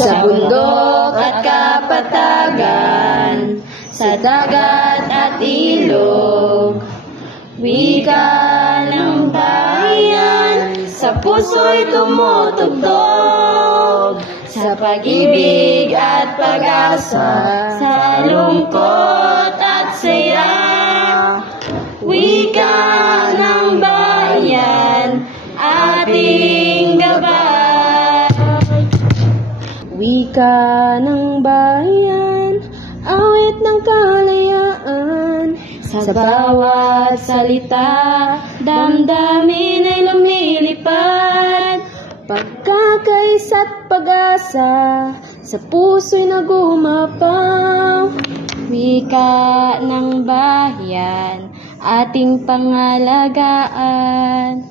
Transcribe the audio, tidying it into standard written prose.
Sa bundok at kapatagan, sa dagat at ilog, wika ng bayan, sa puso'y tumutugtog, sa pag-ibig at pag-asa, sa lungkot at saya. Wika ng bayan, ating gabay. Wika ng bayan, awit ng kalayaan. Sa bawat salita, damdamin ay lumilipad. Pagkakaisa't pag-asa, sa puso'y nagumapaw. Wika ng bayan, ating pangalagaan.